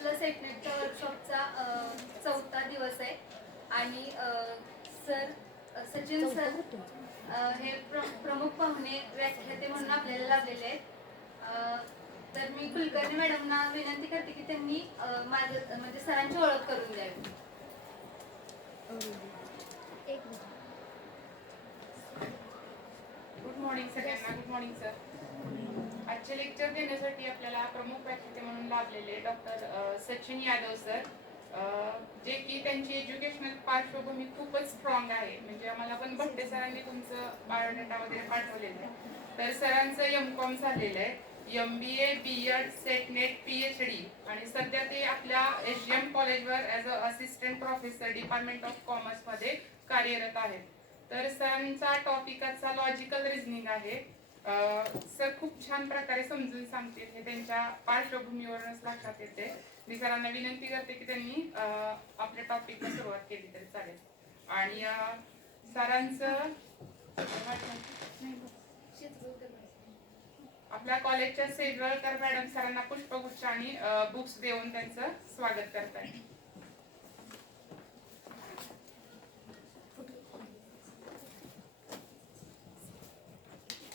आपला सेटनेटच्या वर्कशॉपचा चौथा दिवस आहे आणि सर सचिन सर हे प्रमुख पाहुणे व्याख्याते म्हणून आपल्याला लाभलेले आहेत. तर मी कुलकर्णी मॅडमना विनंती करते की त्यांनी माझं म्हणजे सरांची ओळख करून द्यावी. गुड मॉर्निंग सगळ्यांना. Good morning sir. आजचे लेक्चर देण्यासाठी आपल्याला प्रमुख व्याख्याते म्हणून लाभलेले डॉक्टर सचिन यादव सर, जे की त्यांची एज्युकेशनल पार्श्वभूमी खूपच स्ट्रॉंग आहे. म्हणजे आम्हाला पण भट्टे सरांनी तुमचं बायोडेटा वगैरे पाठवलेलं आहे. तर सरांचं M.Com झालेलं आहे, MBA, B.Ed, सेटनेट, PhD आणि सध्या ते आपल्या SGM कॉलेजवर as a assistant professor department of कॉमर्समध्ये कार्यरत आहेत. तर सरांचा टॉपिक आजचा लॉजिकल रिझनिंग आहे. सर खूप छान प्रकारे समजून सांगतील, हे त्यांच्या पार्श्वभूमीवरूनच लक्षात येते. मी सरांना विनंती करते की त्यांनी आपल्या टॉपिकला सुरुवात केली तरी चालेल. आणि सरांचं आपल्या कॉलेजच्या सेजवळकर मॅडम सरांना पुष्पगुच्छ आणि बुक्स देऊन त्यांचं स्वागत करताय.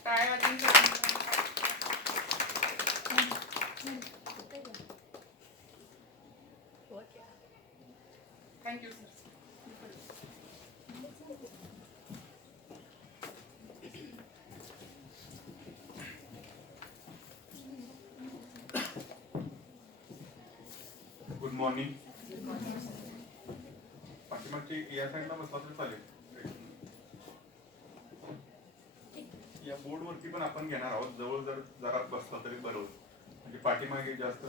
टाळ्या वाजवून थँक्यू सर. Good morning. पाठीमागची या साईडला बसला तरी चालेल. या बोर्ड वरती पण आपण घेणार आहोत. जवळ जर जरा बसला तरी बरं होईल, म्हणजे पाठीमागे जास्त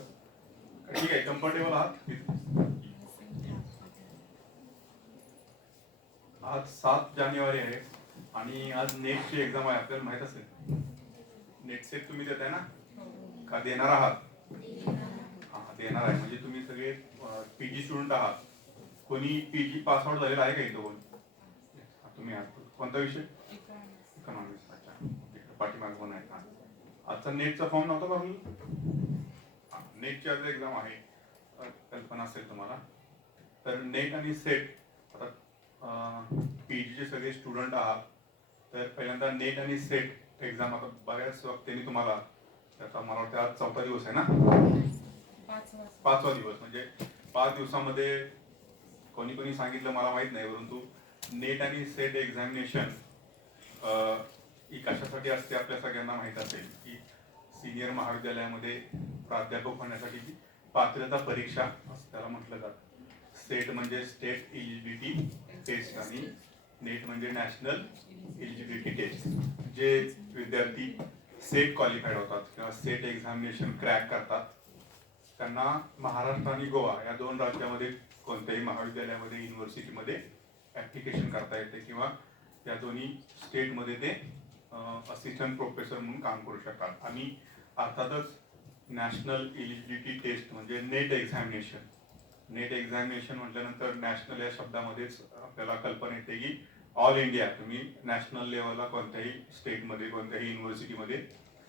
ठीक आहे. कम्फर्टेबल आहात? आज 7 जानेवारी आहे आणि आज नेटची एक्झाम आहे. आपल्याला माहित असेल नेट सेट तुम्ही देताय ना, का देणार आहात? हा, देणार आहे. म्हणजे तुम्ही सगळे PG स्टुडंट आहात. कोणी PG पास आउट झालेला आहे का इथं? कोण? तुम्ही आहात. कोणता विषय? इकॉनॉमिक्स. अच्छा, पाठीमागे पण आहे का? आजचा नेटचा फॉर्म नव्हता भरला? नेटची आज एक्झाम आहे, कल्पना असेल तुम्हाला. तर नेट आणि सेट, आता PGचे सगळे स्टुडंट आहात, तर पहिल्यांदा नेट आणि सेट एक्झाम आता बऱ्याच वक्त्यांनी तुम्हाला, आता मला वाटतं आज 4था दिवस आहे ना, 5वा दिवस. म्हणजे 5 दिवसामध्ये कोणी कोणी सांगितलं मला माहित नाही, परंतु नेट आणि सेट एक्झामिनेशन ही कशासाठी असते आपल्या सगळ्यांना माहित असेल की सिनियर महाविद्यालयामध्ये प्राध्यापक होण्यासाठी पात्रता परीक्षा असं त्याला म्हटलं जातं. सेट म्हणजे स्टेट एलिजिबिलिटी टेस्ट आणि नेट म्हणजे नॅशनल एलिजिबिलिटी टेस्ट. जे विद्यार्थी सेट क्वालिफाईड होतात किंवा सेट एक्झामिनेशन क्रॅक करतात, त्यांना महाराष्ट्र आणि गोवा या 2 राज्यामध्ये कोणत्याही महाविद्यालयामध्ये, युनिव्हर्सिटीमध्ये ऍप्लिकेशन करता येते किंवा या दोन्ही स्टेटमध्ये ते असिस्टंट प्रोफेसर म्हणून काम करू शकतात. आणि अर्थातच नॅशनल एलिजिबिलिटी टेस्ट म्हणजे नेट एक्झामिनेशन. नेट एक्झामिनेशन म्हटल्यानंतर नॅशनल या शब्दामध्येच आपल्याला कल्पना येते की ऑल इंडिया तुम्ही नॅशनल लेवलला कोणत्याही स्टेटमध्ये, कोणत्याही युनिव्हर्सिटीमध्ये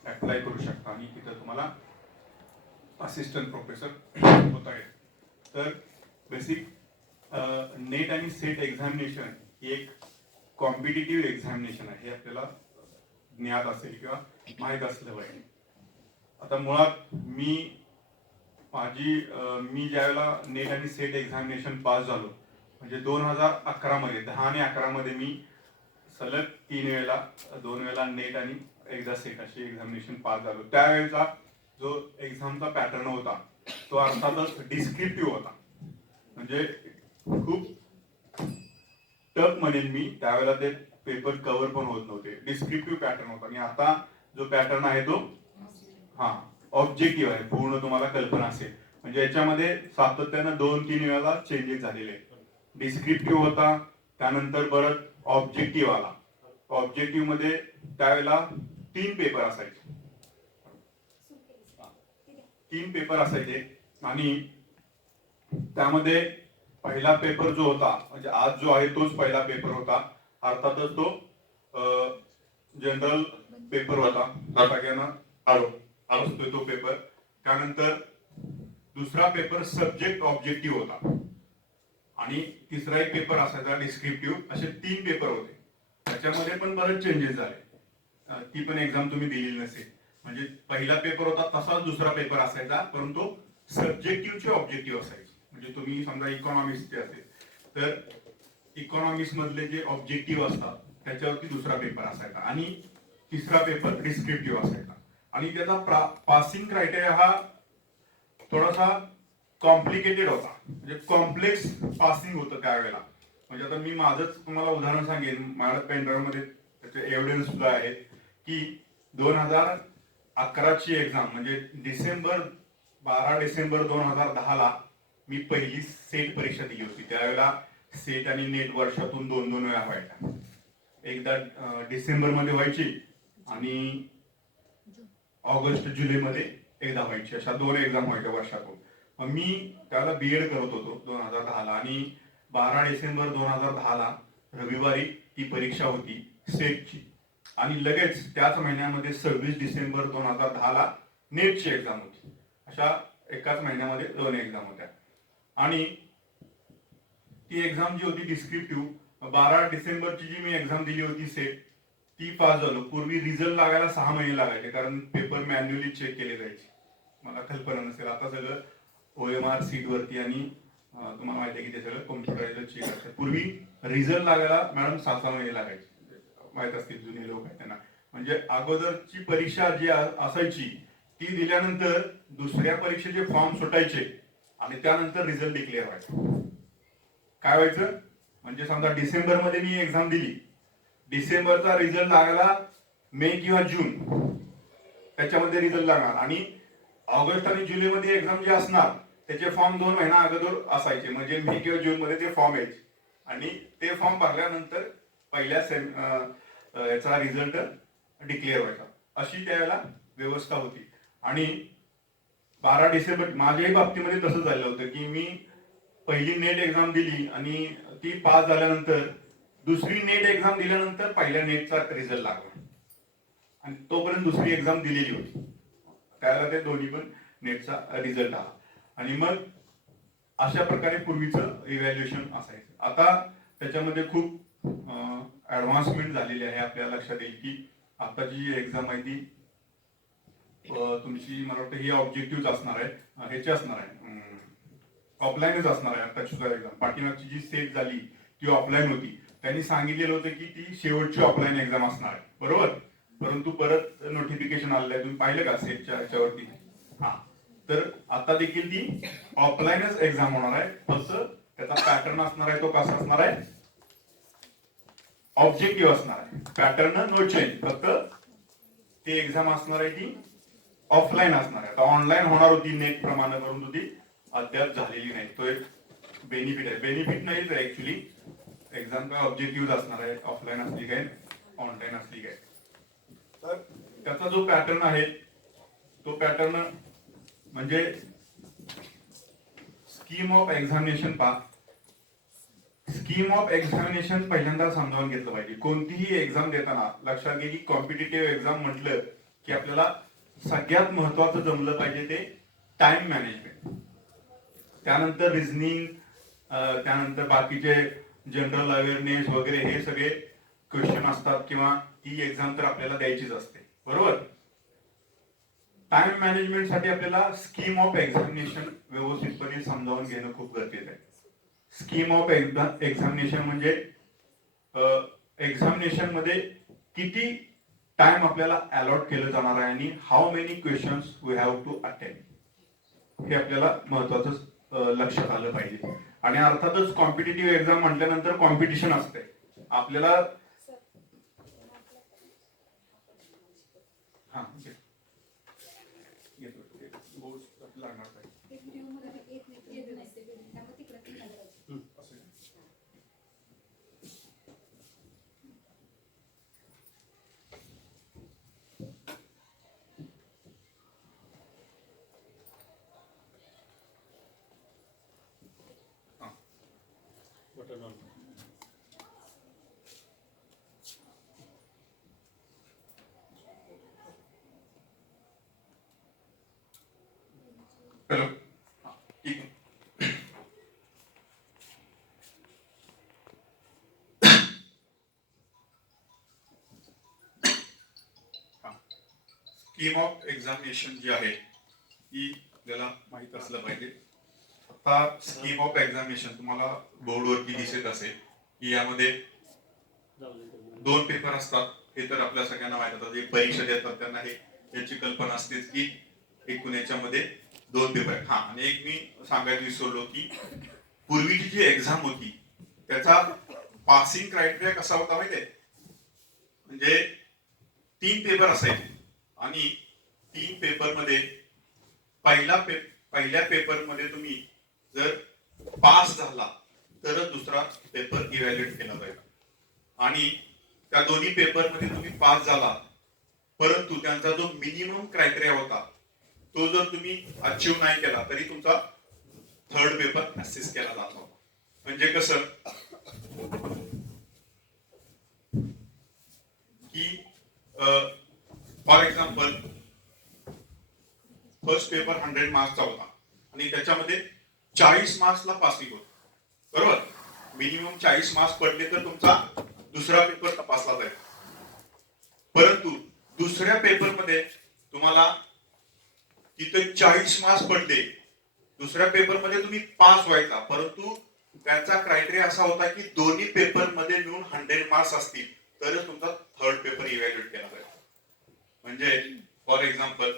अप्लाय करू शकता आणि तिथं तुम्हाला असिस्टंट प्रोफेसर होता येईल. तर बेसिक नेट आणि सेट एक्झामिनेशन ही एक कॉम्पिटिटिव्ह एक्झामिनेशन आहे, हे आपल्याला ज्ञात असेल किंवा माहीत असलं पाहिजे. आता मुळात मी ज्यावेळेला नेट आणि सेट एक्झामिनेशन पास झालो, म्हणजे 2011 मध्ये, 10 आणि 11 मध्ये मी सलग 3 वेळेला, 2 वेळेला नेट आणि एकदा सेट अशी एक्झामिनेशन पास झालो. त्यावेळेचा जो एक्झामचा पॅटर्न होता तो अर्थातच डिस्क्रिप्टिव्ह होता. म्हणजे खूप टफ म्हणेन मी, त्यावेळेला ते पेपर कव्हर पण होत नव्हते. डिस्क्रिप्टिव्ह पॅटर्न होता. आणि आता जो पॅटर्न आहे तो ऑब्जेक्टिव्ह आहे. पूर्ण तुम्हाला कल्पना असेल. म्हणजे याच्यामध्ये सातत्यानं 2-3 वेळा चेंजेस झालेले आहेत. डिस्क्रिप्टिव्ह होता, त्यानंतर परत ऑब्जेक्टिव्ह आला. ऑब्जेक्टिव्ह मध्ये त्यावेळेला 3 पेपर असायचे. 3 पेपर असायचे आणि त्यामध्ये पहिला पेपर जो होता, म्हणजे आज जो आहे तोच पहिला पेपर होता. अर्थातच तो जनरल पेपर होता, सगळ्यांना असतो तो पेपर. त्यानंतर दुसरा पेपर सब्जेक्ट ऑब्जेक्टिव्ह होता आणि तिसरा एक पेपर असायचा डिस्क्रिप्टिव्ह. असे 3 पेपर होते. त्याच्यामध्ये पण बरेच चेंजेस झाले. ती पण एक्झाम तुम्ही दिलेली नसेल. म्हणजे पहिला पेपर होता तसाच दुसरा पेपर असायचा, परंतु सब्जेक्टिव्हचे ऑब्जेक्टिव्ह असायचे. म्हणजे तुम्ही समजा इकॉनॉमिक्सचे असेल तर इकॉनॉमिक्स मधले जे ऑब्जेक्टिव्ह असतात त्याच्यावरती दुसरा पेपर असायचा आणि तिसरा पेपर डिस्क्रिप्टिव्ह असायचा. आणि त्याचा पासिंग क्रायटेरिया हा थोडासा कॉम्प्लिकेटेड होता. म्हणजे कॉम्प्लेक्स पासिंग होतं त्यावेळेला. म्हणजे आता मी माझंच तुम्हाला उदाहरण सांगेन. माझ्या पेनड्राईव्ह मध्ये त्याचे एव्हिडन्स सुद्धा आहेत की 2011ची एक्झाम म्हणजे 12 डिसेंबर 2010ला मी पहिली सेट परीक्षा दिली होती. त्यावेळेला सेट आणि नेट वर्षातून 2-2 वेळा व्हायच्या. एकदा डिसेंबर मध्ये व्हायची आणि ऑगस्ट जुलै मध्ये एकदा व्हायची. अशा 2 एक्झाम व्हायच्या वर्षातून. मग मी त्याला बीएड करत होतो 2010ला आणि 12 डिसेंबर 2010ला रविवारी ती परीक्षा होती सेटची आणि लगेच त्याच महिन्यामध्ये 26 डिसेंबर 2010ला नेटची एक्झाम होती. अशा एकाच महिन्यामध्ये 2 एक्झाम होत्या. आणि ती एक्झाम जी होती डिस्क्रिप्टिव्ह 12 डिसेंबरची जी मी एक्झाम दिली होती सेट ती पास झालो. पूर्वी रिझल्ट लागायला 6 महिने लागायचे कारण पेपर मॅन्युअली चेक केले जायचे. मला कल्पना नसेल आता सगळं OMR सीट वरती आणि तुम्हाला माहिती आहे की ते सगळं कॉम्प्युटराइज चेक असतं. पूर्वी रिझल्ट लागायला मॅडम 6 महिने लागायचे. माहित असतील जुने लोक आहेत त्यांना. म्हणजे अगोदरची परीक्षा जी असायची ती दिल्यानंतर दुसऱ्या परीक्षेचे फॉर्म सुटायचे आणि त्यानंतर रिझल्ट डिक्लेअर व्हायचा. काय व्हायचं म्हणजे समजा डिसेंबर मध्ये मी एक्झाम दिली, डिसेंबरचा रिझल्ट लागला मे किंवा जून त्याच्यामध्ये रिझल्ट लागणार आणि ऑगस्ट आणि जुलै मध्ये एक्झाम जे असणार त्याचे फॉर्म 2 महिना अगोदर असायचे. म्हणजे मे किंवा जून मध्ये ते फॉर्म यायचे आणि ते फॉर्म भरल्यानंतर पहिल्या याचा रिझल्ट डिक्लेअर व्हायचा. अशी त्यावेळेला व्यवस्था होती. आणि 12 डिसेंबर माझ्याही बाबतीमध्ये तसं झालं होतं की मी पहिली नेट एक्झाम दिली आणि ती पास झाल्यानंतर दुसरी नेट एक्झाम दिल्यानंतर पहिल्या नेटचा रिझल्ट लागला आणि तोपर्यंत दुसरी एक्झाम दिलेली होती. त्याला ते दोन्ही पण नेटचा रिझल्ट आला आणि मग अशा प्रकारे पूर्वीचं इव्हॅल्युएशन असायचं. आता त्याच्यामध्ये खूप ऍडव्हान्समेंट झालेली आहे. आपल्याला लक्षात येईल की आताची जी एक्झाम आहे ती तुमची मला वाटतं ही ऑब्जेक्टिव्ह असणार आहे, ह्याची असणार आहे, ऑफलाईनच असणार आहे. आताची सुद्धा एक्झाम पाठीमागची जी सेट झाली ती ऑफलाईन होती. त्यांनी सांगितलेलं होतं की ती शेवटची ऑफलाईन एक्झाम असणार आहे, बरोबर. परंतु परत नोटिफिकेशन आलेलं आहे. तुम्ही पाहिलं का सेटच्या ह्याच्यावरती? हा, तर आता देखील ती ऑफलाईनच एक्झाम होणार आहे. फक्त त्याचा पॅटर्न असणार आहे तो कसा असणार आहे, ऑब्जेक्टिव्ह असणार आहे. पॅटर्न नो चेंज, फक्त ती एक्झाम असणार आहे ती ऑफलाईन असणार आहे. आता ऑनलाईन होणार होती नेट प्रमाणे, परंतु ती अद्याप झालेली नाही. तो एक बेनिफिट आहे. बेनिफिट नाहीच आहे ऍक्च्युली. एक्झाम काय ऑब्जेक्टिव्ह असणार आहे, ऑफलाईन असली काय ऑनलाईन असली काय. तर त्याचा जो पॅटर्न आहे तो पॅटर्न म्हणजे स्कीम ऑफ एक्झामिनेशन पहा. स्कीम ऑफ एक्झामिनेशन पहिल्यांदा समजावून घेतलं पाहिजे. कोणतीही एक्झाम देताना लक्षात घे की कॉम्पिटिटिव्ह एक्झाम म्हटलं की आपल्याला सगळ्यात महत्वाचं जमलं पाहिजे ते टाइम मॅनेजमेंट, त्यानंतर रिझनिंग, त्यानंतर बाकीचे जनरल अवेअरनेस वगैरे हे सगळे क्वेश्चन असतात किंवा ती एक्झाम तर आपल्याला द्यायचीच असते, बरोबर. टाइम मॅनेजमेंट साठी आपल्याला स्कीम ऑफ एक्झामिनेशन व्यवस्थितपणे समजावून घेणं खूप गरजेचं आहे. स्कीम ऑफ एक्झामिनेशन म्हणजे एक्झामिनेशन मध्ये किती टाइम आपल्याला अलॉट केलं जाणार आहे आणि how many questions we have to attend हे आपल्याला महत्वाचं लक्षात आलं पाहिजे. आणि अर्थातच कॉम्पिटिटिव्ह एक्झाम म्हटल्यानंतर कॉम्पिटिशन असते. आपल्याला हा लागणार हॅलो स्कीम ऑफ एक्झामिनेशन जी आहे ती आपल्याला माहित असलं पाहिजे. आता स्कीम ऑफ एक्झामिनेशन तुम्हाला बोर्डवरती दिसत असेल की यामध्ये 2 पेपर असतात. हे तर आपल्या सगळ्यांना माहित असतात. जे परीक्षा देतात त्यांना हे याची कल्पना असतेच की एकूण याच्यामध्ये 2 पेपर आहेत. हा, आणि एक मी सांगायला विसरलो की पूर्वीची जी एक्झाम होती त्याचा पासिंग क्रायटेरिया कसा होता माहितीये? म्हणजे 3 पेपर असायचे आणि 3 पेपर मध्ये पहिल्या पेपर मध्ये तुम्ही जर पास झाला तरच दुसरा पेपर इव्हॅल्युएट केला जायचा. आणि त्या दोन्ही पेपर मध्ये तुम्ही पास झाला परंतु त्यांचा जो मिनिमम क्रायटेरिया होता तो जर तुम्ही अचीव्ह नाही केला तरी तुमचा थर्ड पेपर असेस केला जात होता. म्हणजे कसं की फॉर एक्झाम्पल फर्स्ट पेपर 100 मार्क्सचा होता आणि त्याच्यामध्ये 40 मार्क्सला पासिंग होत, बरोबर. मिनिमम 40 मार्क्स पडले तर तुमचा दुसरा पेपर तपासला जाईल. परंतु दुसऱ्या पेपरमध्ये तुम्हाला तिथे 40 मार्क्स पडले, दुसऱ्या पेपरमध्ये तुम्ही पास व्हायचा, परंतु त्यांचा क्रायटेरिया असा होता की दोन्ही पेपर मध्ये मिळून 100 मार्क्स असतील तरच तुमचा थर्ड पेपर इव्हॅल्युएट केला जाईल. म्हणजे फॉर एक्झाम्पल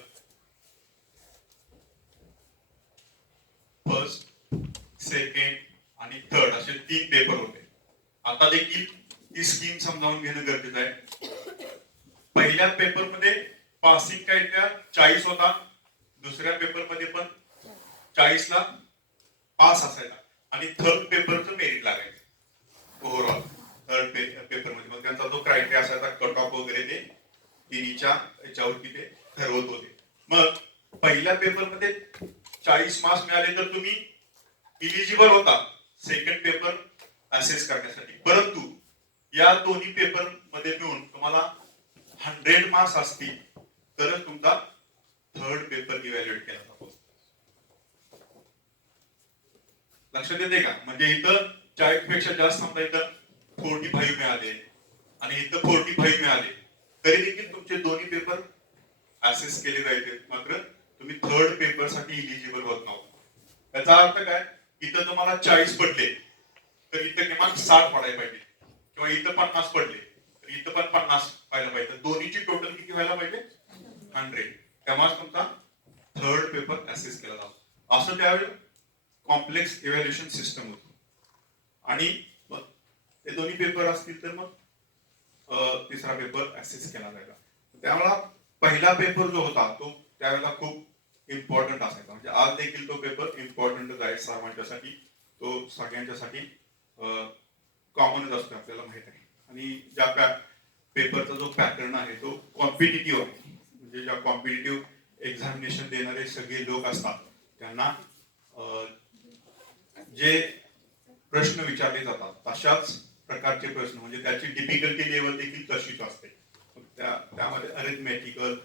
फर्स्ट, सेकंड आणि थर्ड असे 3 पेपर होते. आता देखील ती स्कीम समजावून घेणं गरजेचं आहे. पहिल्या पेपरमध्ये पासिंग क्रायटेरिया 40 होता, दुसऱ्या पेपरमध्ये पण 40 ला पास असायचा आणि थर्ड पेपरचं मेरिट लागायचं ओव्हरऑल. थर्ड पेपरमध्ये मग त्यांचा जो क्रायटेरिया असायचा कट ऑफ वगैरे ते तिन्हीच्या याच्यावरती ते ठरवत होते. मग पहिल्या पेपरमध्ये 40 मार्क्स मिळाले तर तुम्ही इलिजिबल होता सेकंड पेपर असेस करण्यासाठी. परंतु या दोन्ही पेपर मध्ये मिळून तुम्हाला 100 मार्क्स असतील तरच तुमचा थर्ड पेपर इव्हॅल्युएट केला जातो. लक्षात येते का? म्हणजे इथं 40 पेक्षा जास्त समजा इथं 45 मिळाले आणि इथं 45 मिळाले तरी देखील तुमचे दोन्ही पेपर असेस केले जायचे, मात्र तुम्ही थर्ड पेपर साठी इलिजिबल होत नव्हता. त्याचा अर्थ काय? इथं तुम्हाला 40 पडले तर इथं किमान 60 पडायला पाहिजे, किंवा इथं 50 पडले तर इथं पण 50 व्हायला पाहिजे. दोन्हीची टोटल किती व्हायला पाहिजे? 100. तेव्हाच तुमचा थर्ड पेपर असेस केला जातो. असं त्यावेळी कॉम्प्लेक्स इव्हॅल्युएशन सिस्टम होती. आणि मग ते दोन्ही पेपर असतील तर मग तिसरा पेपर असेस केला जायचा. त्यामुळे पहिला पेपर जो होता तो त्यावेळेला खूप इम्पॉर्टंट असायचा. म्हणजे आज देखील तो पेपर इम्पॉर्टंटच आहे सर्वांच्यासाठी. तो सगळ्यांच्यासाठी कॉमनच असतो, आपल्याला माहित आहे. आणि ज्या पेपरचा जो पॅटर्न आहे तो कॉम्पिटिटिव्ह आहे. म्हणजे ज्या कॉम्पिटिटिव्ह एक्झामिनेशन देणारे सगळे लोक असतात त्यांना जे प्रश्न विचारले जातात तशाच प्रकारचे प्रश्न, म्हणजे त्याची डिफिकल्टी लेवल देखील तशीच असते. त्यामध्ये arithmetical,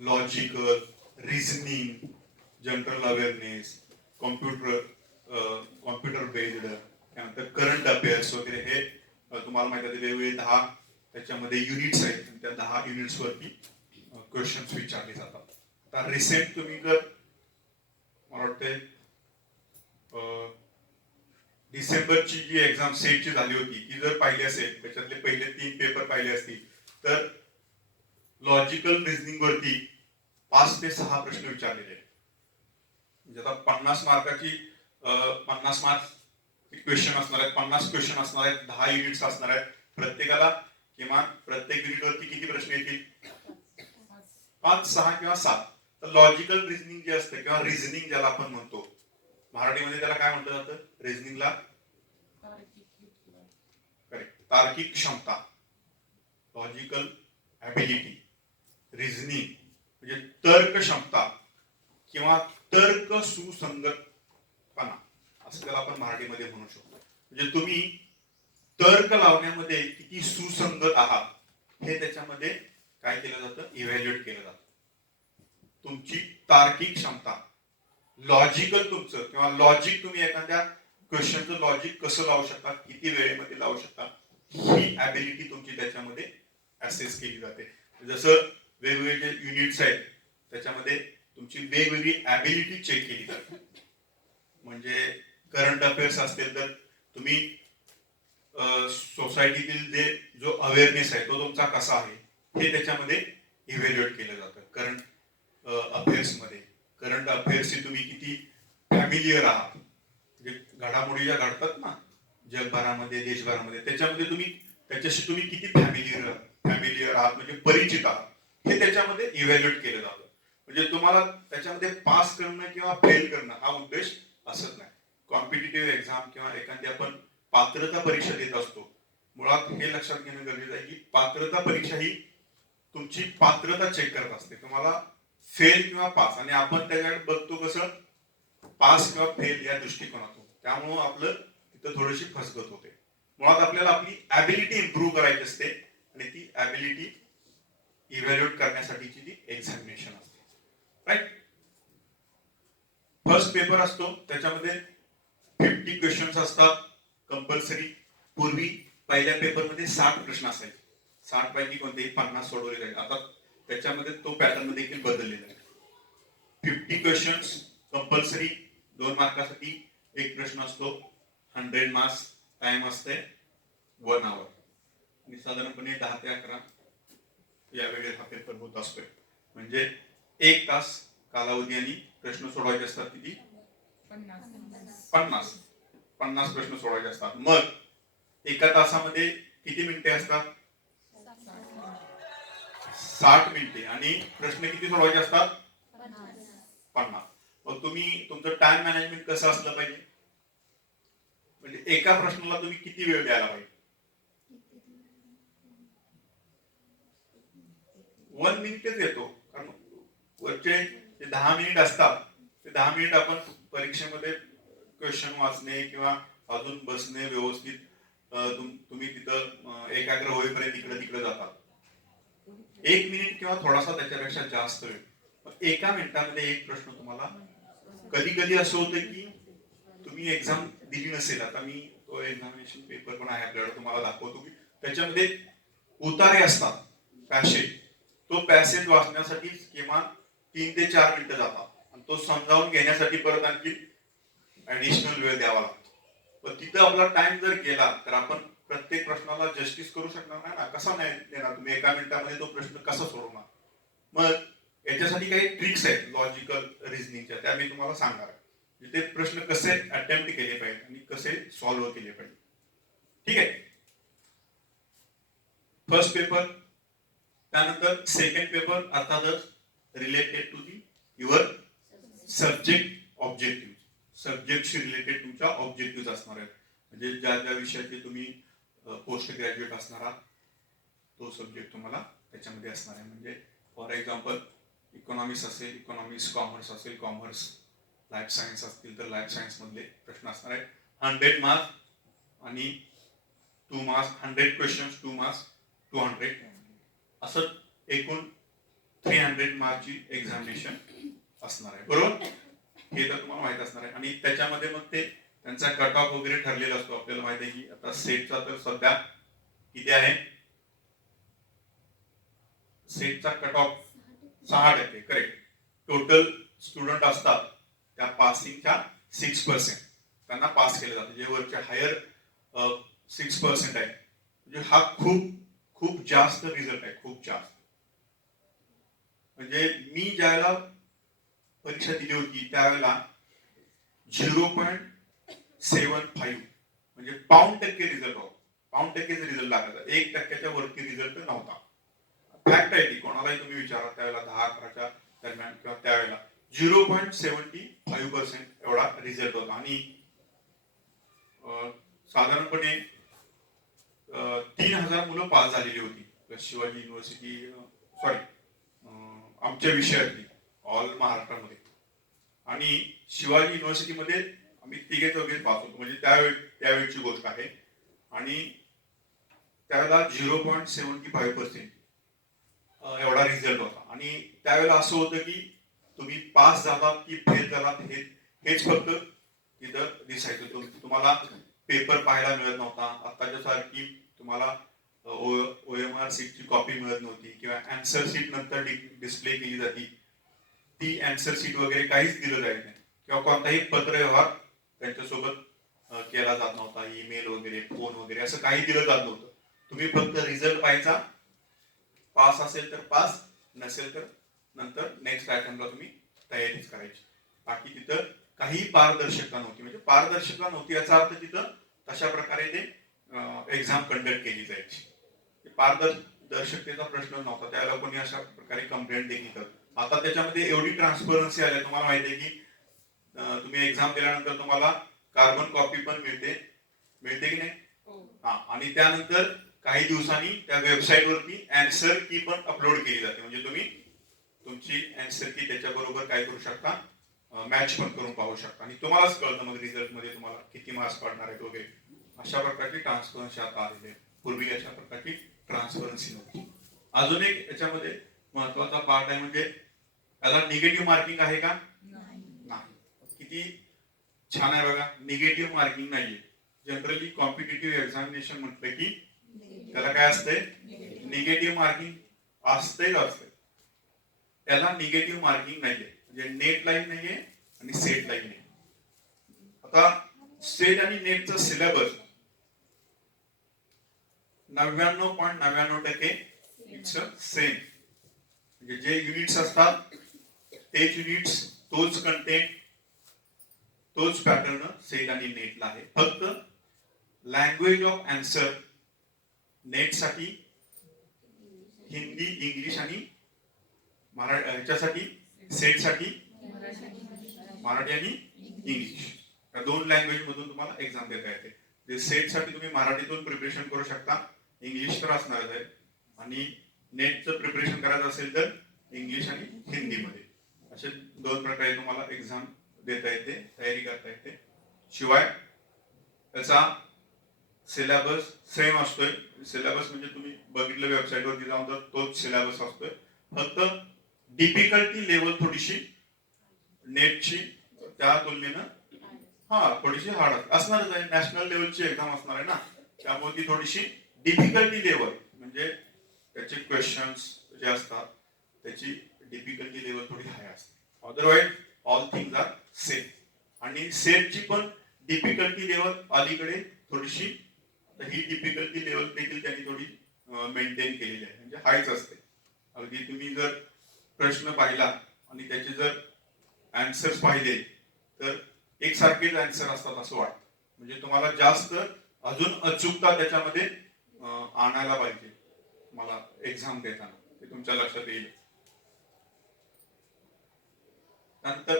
logical, reasoning, general awareness, computer based, त्यानंतर करंट अफेअर्स वगैरे हे तुम्हाला माहिती आहे. वेगवेगळे 10 त्याच्यामध्ये युनिट्स आहेत. त्या 10 युनिट्स वरती क्वेश्चन्स विचारले जातात. आता रिसेंट तुम्ही जर मला वाटते डिसेंबरची जी एक्झाम सेटची झाली होती ती जर पाहिली असेल, त्याच्यातले पहिले 3 पेपर पाहिले असतील तर लॉजिकल रिझनिंग वरती 5 ते 6 प्रश्न विचारलेले आहेत. म्हणजे आता 50 मार्काची 50 मार्क्स क्वेश्चन असणार आहेत, 50 क्वेश्चन असणार आहेत, 10 युनिट्स असणार आहेत. प्रत्येकाला किमान प्रत्येक युनिट वरती किती प्रश्न येतील? 5, 6 किंवा 7. तर लॉजिकल रिझनिंग जे असतं किंवा रिझनिंग ज्याला आपण म्हणतो, मराठीमध्ये त्याला काय म्हटलं जातं? रिझनिंगला करेक्ट तार्किक क्षमता, लॉजिकल ऍबिलिटी. रिझनिंग म्हणजे तर्क क्षमता किंवा तर्क सुसंगतपणा असं त्याला आपण मराठीमध्ये म्हणू शकतो. म्हणजे तुम्ही तर्क लावण्यामध्ये किती सुसंगत आहात हे त्याच्यामध्ये काय केलं जातं? इव्हॅल्युएट केलं जातं. तुमची तार्किक क्षमता, लॉजिकल तुमचं किंवा लॉजिक, तुम्ही एखाद्या क्वेश्चनचं लॉजिक कसं लावू शकता, किती वेळेमध्ये लावू शकता, ही ऍबिलिटी तुमची त्याच्यामध्ये असेस केली जाते. जसं वेगवेगळे जे युनिट्स आहेत त्याच्यामध्ये तुमची वेगवेगळी ॲबिलिटी चेक केली जाते. म्हणजे करंट अफेअर्स असतील तर तुम्ही सोसायटीतील जो अवेअरनेस आहे तो तुमचा कसा आहे हे त्याच्यामध्ये इव्हॅल्युएट केलं जातं. करंट अफेअर्समध्ये करंट अफेअर्सशी तुम्ही किती फॅमिलियर आहात, म्हणजे घडामोडी ज्या घडतात ना जगभरामध्ये देशभरामध्ये त्याच्याशी तुम्ही किती फॅमिलियर आहात, म्हणजे परिचित आहात हे त्याच्यामध्ये इव्हॅल्युएट केलं जातं. म्हणजे तुम्हाला त्याच्यामध्ये पास करणं किंवा फेल करणं हा उद्देश असत नाही. कॉम्पिटिटिव्ह एक्झाम किंवा एखादी आपण पात्रता परीक्षा देत असतो, मुळात हे लक्षात घेणं गरजेचं आहे की पात्रता परीक्षा ही तुमची पात्रता चेक करत असते, तुम्हाला फेल किंवा पास. आणि आपण त्याच्याकडे बघतो कसं पास किंवा फेल या दृष्टिकोनातून, त्यामुळं आपलं तिथं थोडीशी फसगत होते. मुळात आपल्याला आपली ॲबिलिटी इम्प्रूव्ह करायची असते आणि ती ॲबिलिटी इव्हॅल्युएट करण्यासाठीची ती एक्झामिनेशन असते. राईट. फर्स्ट पेपर असतो त्याच्यामध्ये 50 क्वेश्चन्स असतात कंपल्सरी. पूर्वी पहिल्या पेपरमध्ये 60 प्रश्न असायचे, 60 पैकी कोणतेही 50 सोडवले जाईल. आता त्याच्यामध्ये तो पॅटर्न देखील बदललेला आहे. 50 क्वेश्चन्स कंपल्सरी, 2 मार्कासाठी एक प्रश्न असतो, 100 मार्क्स, टाइम असते 1 आवर आणि साधारणपणे 10 ते 11 या वेळेत हा पेपर होत असतोय. म्हणजे 1 तास कालावधी आणि प्रश्न सोडवायचे असतात. किती? 50 प्रश्न सोडवायचे असतात. मग एका तासामध्ये किती मिनिटे असतात? 60 मिनिटे. आणि प्रश्न किती सोडवायचे असतात? 50. मग तुमचं टाइम मॅनेजमेंट कसं असलं पाहिजे, म्हणजे एका प्रश्नाला तुम्ही किती वेळ द्यायला पाहिजे? 1 मिनिटच येतो, कारण वरचे जे 10 मिनिट असतात ते 10 मिनिट आपण परीक्षेमध्ये क्वेश्चन वाचणे किंवा अजून बसणे व्यवस्थित, तुम्ही तिथं एकाग्र होईपर्यंत इकडे तिकडे जातात. 1 मिनिट किंवा थोडासा त्याच्यापेक्षा जास्त वेळ. एका मिनिटामध्ये एक प्रश्न तुम्हाला, कधी कधी असं होतं की तुम्ही एक्झाम दिली नसेल, आता मी तो एक्झामिनेशन पेपर पण आहे आपल्याला, तुम्हाला दाखवतो की त्याच्यामध्ये उतारे असतात, पॅसेज. तो पॅसेज वाचण्यासाठी किमान 3 ते 4 मिनिटं जातात आणि तो समजावून घेण्यासाठी परत आणखी ऍडिशनल वेळ द्यावा लागतो. पण तिथं आपला टाइम जर गेला तर आपण प्रत्येक प्रश्नाला जस्टिस करू शकणार नाही ना. कसा नाही देणार तुम्ही? एका मिनिटामध्ये तो प्रश्न कसा सोडवणार? मग याच्यासाठी काही ट्रिक्स आहेत लॉजिकल रिझनिंगच्या, त्या मी तुम्हाला सांगणार आहे. ते प्रश्न कसे अटेम्प्ट केले पाहिजे आणि कसे सॉल्व्ह केले पाहिजे. ठीक आहे. फर्स्ट पेपर, त्यानंतर सेकंड पेपर अर्थातच related to the your subject objective. सब्जेक्टशी रिलेटेड तुमच्या ऑब्जेक्टिव्ह असणार आहेत. म्हणजे ज्या ज्या विषयाचे तुम्ही पोस्ट ग्रॅज्युएट असणार आहात तो सब्जेक्ट तुम्हाला त्याच्यामध्ये असणार आहे. म्हणजे फॉर एक्झाम्पल इकॉनॉमिक्स असेल इकॉनॉमिक्स, कॉमर्स असेल कॉमर्स, लाईफ सायन्स असतील तर लाईफ सायन्स मधले प्रश्न असणार आहेत. 100 मार्क्स आणि 2 मार्क्स, 100 क्वेश्चन्स 2 मार्क्स 200, असं एकूण 300 मार्कची एक्झामिनेशन असणार आहे. बरोबर? हे तर तुम्हाला माहित असणार आहे. आणि त्याच्यामध्ये मग ते त्यांचा कट ऑफ वगैरे ठरलेला असतो. आपल्याला माहित आहे की आता सेटचा तर सध्या किती आहे? सेटचा cut off 6%. Correct. Total student असतात त्या पासिंगच्या 6% त्यांना पास केलं जातं. जे वरचे हायर 6% आहे, म्हणजे हा खूप खूप जास्त रिझल्ट आहे, खूप जास्त. म्हणजे मी ज्यावेळेला परीक्षा दिली होती त्यावेळेला 0.75 म्हणजे पाऊण टक्के रिझल्ट होता. पाऊण टक्केच रिझल्ट लागायचा, 1% वरती रिझल्ट नव्हता. फॅक्ट आहे ती, कोणालाही तुम्ही विचारा त्यावेळेला 10-11च्या दरम्यान किंवा त्यावेळेला 0.75% एवढा रिझल्ट होता. आणि साधारणपणे 3000 मुलं पास झालेली होती शिवाजी युनिव्हर्सिटी, सॉरी आमच्या विषयातली ऑल महाराष्ट्रामध्ये. आणि शिवाजी युनिव्हर्सिटीमध्ये आम्ही 3-4 पास होतो, म्हणजे त्यावेळची गोष्ट आहे. आणि त्यावेळेला 0.75% एवढा रिझल्ट होता. आणि त्यावेळेला असं होतं की तुम्ही पास झालात की फेल झालात हेच फक्त तिथं दिसायचं. तुम्हाला पेपर पाहायला मिळत नव्हता. आताच्या सारखी तुम्हाला OMR सीटची कॉपी मिळत नव्हती किंवा अँसर सीट नंतर डिस्प्ले केली जाती, ती अँसर सीट वगैरे काहीच दिलं जायचं नाही किंवा कोणताही पत्रव्यवहार त्यांच्यासोबत केला जात नव्हता. ईमेल वगैरे, फोन वगैरे असं काही दिलं जात नव्हतं. तुम्ही फक्त रिझल्ट पाहायचा, पास असेल तर पास, नसेल तर नंतर नेक्स्ट अटेम्प्टला तुम्ही तयारीच करायची. बाकी तिथं काही पारदर्शकता नव्हती. म्हणजे पारदर्शकता नव्हती याचा अर्थ तिथं तशा प्रकारे ते एक्झाम कंडक्ट केली जायची. पारदर्शकतेचा प्रश्न नव्हता, त्याला कोणी अशा प्रकारे कंप्लेंट देखील करत. आता त्याच्यामध्ये एवढी ट्रान्सपरन्सी आली, तुम्हाला माहिती आहे की तुम्ही एक्झाम दिल्यानंतर तुम्हाला कार्बन कॉपी पण मिळते की नाही? हा, आणि त्यानंतर काही दिवसांनी त्या वेबसाईट वरती अँसर की पण अपलोड केली जाते. म्हणजे तुम्ही तुमची अँसर की त्याच्या बरोबर काय करू शकता, मॅच पण करून पाहू शकता आणि तुम्हालाच कळतं मग रिझल्ट मध्ये तुम्हाला किती मार्क्स पडणार आहेत वगैरे. अशा प्रकारची ट्रान्सपरन्सी आता आलेली आहे. पूर्वी अशा प्रकारची ट्रान्सपरन्सी नव्हती. अजून एक याच्यामध्ये महत्वाचा पार्ट आहे, म्हणजे याला निगेटिव्ह मार्किंग आहे का? नाही. किती छान आहे बघा, निगेटिव्ह मार्किंग नाहीये. जनरली कॉम्पिटिटिव्ह एक्झामिनेशन म्हटलं की त्याला काय असतंय, निगेटिव्ह मार्किंग असते. त्याला निगेटिव्ह मार्किंग नाहीये. म्हणजे नेट लाईन नाहीये आणि सेट लाईन नाही. आता सेट आणि नेटचा सिलेबस 99.99% इट्स सेम. म्हणजे जे युनिट्स असतात तेच युनिट्स, तोच कंटेंट, तोच पॅटर्न सेट आणि नेटला आहे. फक्त लँग्वेज ऑफ आन्सर नेट साठी हिंदी, इंग्लिश आणि मराठी, ह्याच्यासाठी सेट साठी मराठी आणि इंग्लिश, या दोन लँग्वेज मधून तुम्हाला एक्झाम देता येते. सेट साठी तुम्ही मराठीतून प्रिपरेशन करू शकता, इंग्लिश तर असणारच आहे, आणि नेटचं प्रिपरेशन करायचं असेल तर इंग्लिश आणि हिंदीमध्ये. असे दोन प्रकारे तुम्हाला एक्झाम देता येते, तयारी करता येते. शिवाय त्याचा सिलेबस सेम असतोय. सिलेबस म्हणजे तुम्ही बघितलं वेबसाईट वरती जाऊन तर तोच सिलेबस असतोय. फक्त डिफिकल्टी लेवल थोडीशी नेटची त्या तुलनेनं थोडीशी हार्ड असणारच आहे. नॅशनल लेवलची एक्झाम असणार आहे ना, त्यामुळे ती थोडीशी डिफिकल्टी लेवल, म्हणजे त्याचे क्वेश्चन्स जे असतात त्याची डिफिकल्टी लेवल थोडी हाय असते. Otherwise all things are same. आणि सेटची पण डिफिकल्टी लेवल अलीकडे थोडीशी, ही डिफिकल्टी लेवल देखील त्यांनी थोडी मेंटेन केलेली आहे, म्हणजे हायच असते. अगदी तुम्ही जर प्रश्न पाहिला आणि त्याचे जर आन्सर्स पाहिले तर एकसारखेच आन्सर असतात असं वाटतं. म्हणजे तुम्हाला जास्त अजून अचूकता त्याच्यामध्ये आणायला पाहिजे मला एक्झाम देताना, ते तुमच्या लक्षात येईल. नंतर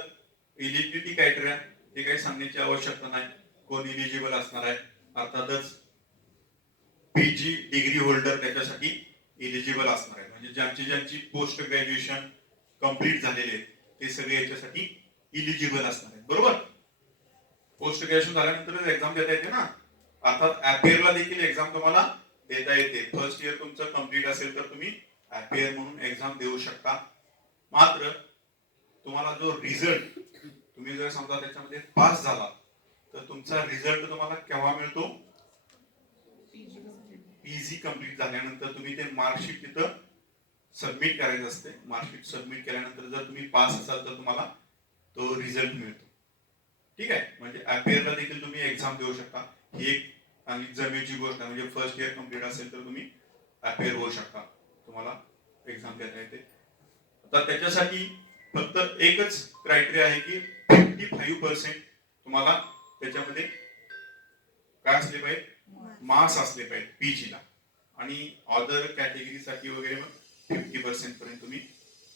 इलिजिबिलिटी क्रायटेरिया, हे काही सांगण्याची आवश्यकता नाही. कोण इलिजिबल असणार आहे, अर्थातच पीजी डिग्री होल्डर त्याच्यासाठी इलिजिबल असणार आहे. म्हणजे ज्यांची पोस्ट ग्रॅज्युएशन कंप्लीट झालेले आहेत ते सगळे याच्यासाठी इलिजिबल असणार आहेत. बरोबर, पोस्ट ग्रॅज्युएशन झाल्यानंतर एक्झाम देता येते ना. अर्थात अपियरला देखील एक्झाम तुम्हाला देता येते. फर्स्ट इयर तुमचं कंप्लीट असेल तर तुम्ही अपियर म्हणून एक्झाम देऊ शकता. मात्र तुम्हाला जो रिझल्ट, तुम्ही जर समजा त्याच्यामध्ये पास झाला तर तुमचा रिझल्ट तुम्हाला केव्हा मिळतो, पीजी कंप्लीट झाल्यानंतर तुम्ही ते मार्कशीट तिथं सबमिट करायचं असते. मार्कशीट सबमिट केल्यानंतर जर तुम्ही पास असाल तर तुम्हाला तो रिझल्ट मिळतो. ठीक आहे, म्हणजे अपियरला देखील तुम्ही एक्झाम देऊ शकता. ही एक चांगली जमेची गोष्ट आहे. म्हणजे फर्स्ट इयर कंप्लीट असेल तर तुम्ही अपियर होऊ शकता, तुम्हाला एक्झाम देता येते. आता त्याच्यासाठी फक्त एकच क्रायटेरिया आहे की 55% तुम्हाला त्याच्यामध्ये काय असले पाहिजे, मार्क्स असले पाहिजे पीजीला. आणि अदर कॅटेगरीसाठी वगैरे मग 50% पर्यंत तुम्ही,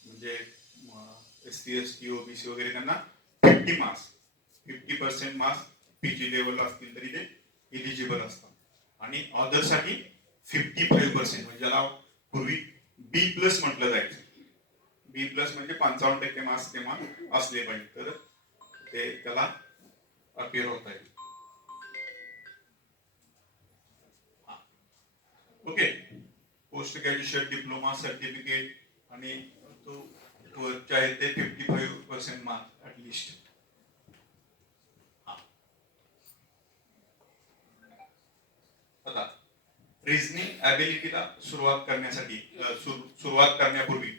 म्हणजे SC ST OBC वगैरे त्यांना 50% मार्क्स पीजी लेवलला असतील तरी ते इलिजिबल असतात. आणि अदर साठी 55%, म्हणजे ज्याला पूर्वी B+ म्हटलं जायचं. B+ म्हणजे 55% मार्क्स तेव्हा असले पाहिजे तर ते त्याला अपियर होता येईल. Okay, post graduation diploma certificate आणि तो वरचे आहे ते 55% मार्क्स ऍटलिस्ट. आता रिझनिंग ॲबिलिटीला सुरुवात करण्यासाठी सुरुवात करण्यापूर्वी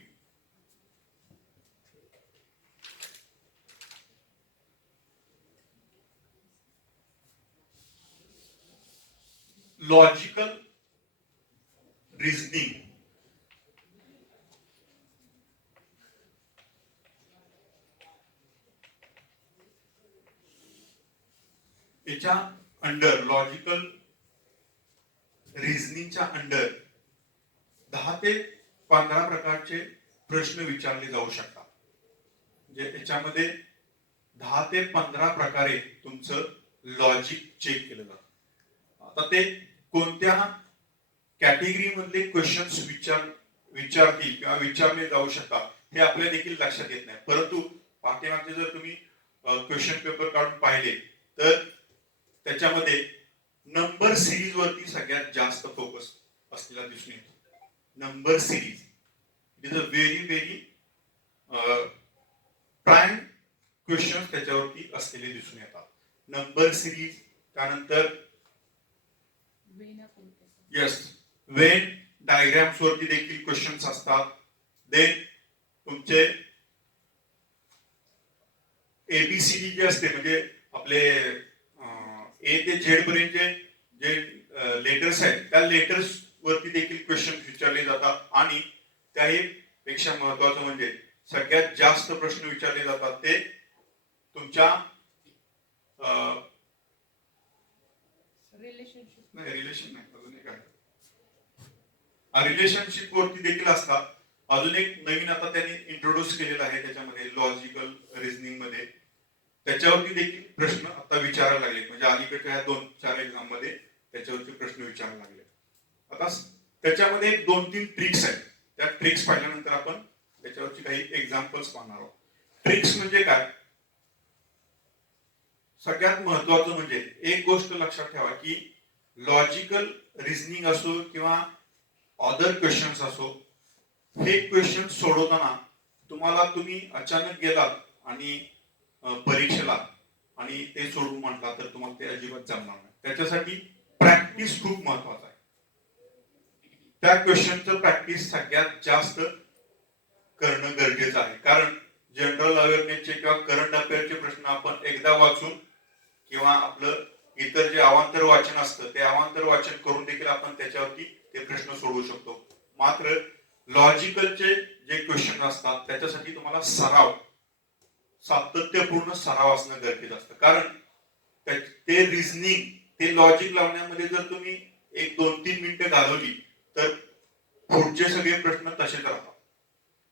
लॉजिकल रिझनिंग याच्या अंडर लॉजिकल रिझनिंगच्या अंडर 10 ते 15 प्रकारचे प्रश्न विचारले जाऊ शकतात. म्हणजे याच्यामध्ये 10 ते 15 प्रकारे तुमचं लॉजिक चेक केलं जातं. आता ते कोणत्या कॅटेगरी मधले क्वेश्चन्स विचारतील किंवा विचारले जाऊ शकतात हे आपल्या देखील लक्षात येत नाही. परंतु पाठीमागचे जर तुम्ही क्वेश्चन पेपर काढून पाहिले तर त्याच्यामध्ये नंबर सिरीज वरती सगळ्यात जास्त फोकस असलेला दिसून येतो. Number series is a very prime question त्याच्यावरती असलेले दिसून येतात. नंबर सिरीज, त्यानंतर येस वेन डायग्राम्स वरती देखील क्वेश्चन्स असतात. देन तुमचे एबीसीडी जे असते म्हणजे आपले ए ते झेड पर्यंतचे जे लेटर्स आहेत त्या लेटर्स वरती देखील क्वेश्चन विचारले जातात. आणि त्याही पेक्षा महत्वाचं म्हणजे सगळ्यात जास्त प्रश्न विचारले जातात ते तुमच्या रिलेशनशिप वरती देखील असतात. अजून एक नवीन आता त्यांनी इंट्रोड्यूस केलेला आहे त्याच्यामध्ये लॉजिकल रिझनिंग मध्ये, त्याच्यावरती देखील प्रश्न आता विचारायला लागले. म्हणजे अलीकडच्या 2-4 एक्झाम मध्ये त्याच्यावरती प्रश्न विचारायला लागले. आता त्याच्यामध्ये 2-3 ट्रिक्स आहेत. त्या ट्रिक्स पाहिल्यानंतर आपण त्याच्यावरची काही एक्झाम्पल्स पाहणार आहोत. ट्रिक्स म्हणजे काय? सगळ्यात महत्वाचं म्हणजे एक गोष्ट लक्षात ठेवा की लॉजिकल रिझनिंग असो किंवा अदर क्वेश्चन्स असो, हे क्वेश्चन सोडवताना तुम्ही अचानक गेलात आणि परीक्षेला आणि ते सोडवून म्हटला तर तुम्हाला ते अजिबात जमणार नाही. त्याच्यासाठी प्रॅक्टिस खूप महत्वाचा आहे. त्या क्वेश्चनचं प्रॅक्टिस सगळ्यात जास्त करणं गरजेचं आहे. कारण जनरल अवेअरनेसचे किंवा करंट अफेअरचे प्रश्न आपण एकदा वाचून किंवा आपलं इतर जे अवांतर वाचन असतं ते अवांतर वाचन करून देखील आपण त्याच्यावरती ते प्रश्न सोडवू शकतो. मात्र लॉजिकलचे जे क्वेश्चन असतात त्याच्यासाठी तुम्हाला सातत्यपूर्ण सराव असणं गरजेचं असतं. कारण ते रिझनिंग ते लॉजिक लावण्यामध्ये जर तुम्ही 1-2-3 मिनिटं घालवली तर पुढचे सगळे प्रश्न तसेच राहतात.